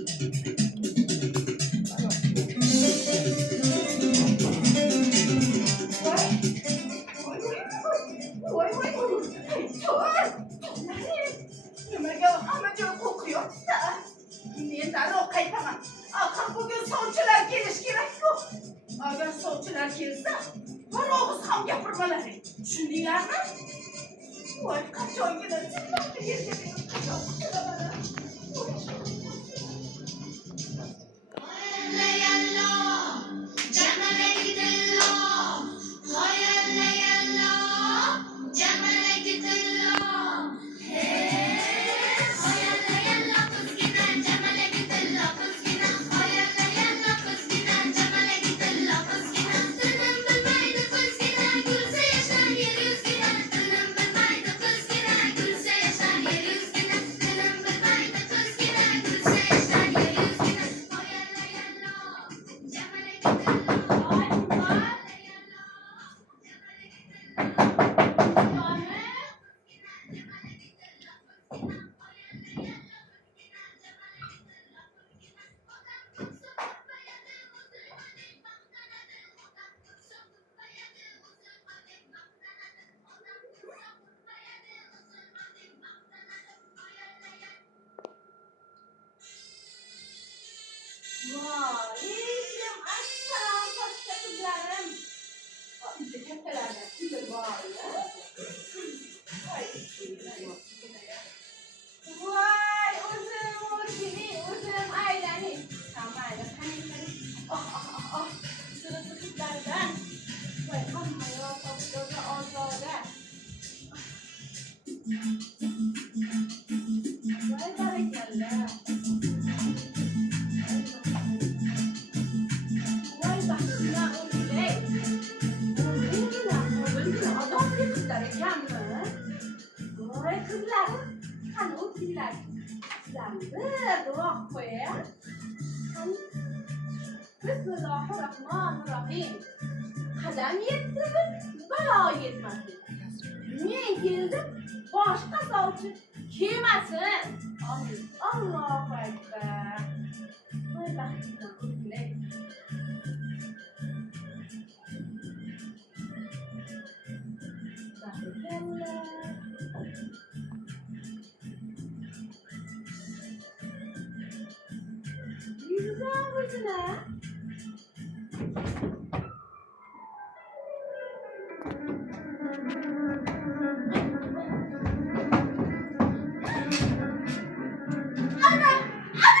Ôi, ôi, ôi, trời ơi, nimaga hamma kokuyor da. Mendan o'qiyapman. Axir bugun sovchilar kelishi kerak-ku. Agar sovchilar kelsa, bir og'iz ham gapirmalaring. Tushundinglarmi? Voy, qachongina sizlarga yerga qachon qutulaman. Vaalaykum assalom katta qizlarim. Bitta kattalardan sizlar bormi? Voy, o'zim aylaning. Mayli, qani. Sirasi qizlardan. Voy, hamma yoq ozoda. Voy, barakallah. Kızlarım, hani o kızlar, sizler dua koyar. Hani Bismillahirrahmanirrahim. Kadam yetti mi? Bala yetmedi. Men keldim, boshqa sovchi kelmasin. Amin. Allohu akbar. Voy baxtimdan o'zlay. Güzel kızına.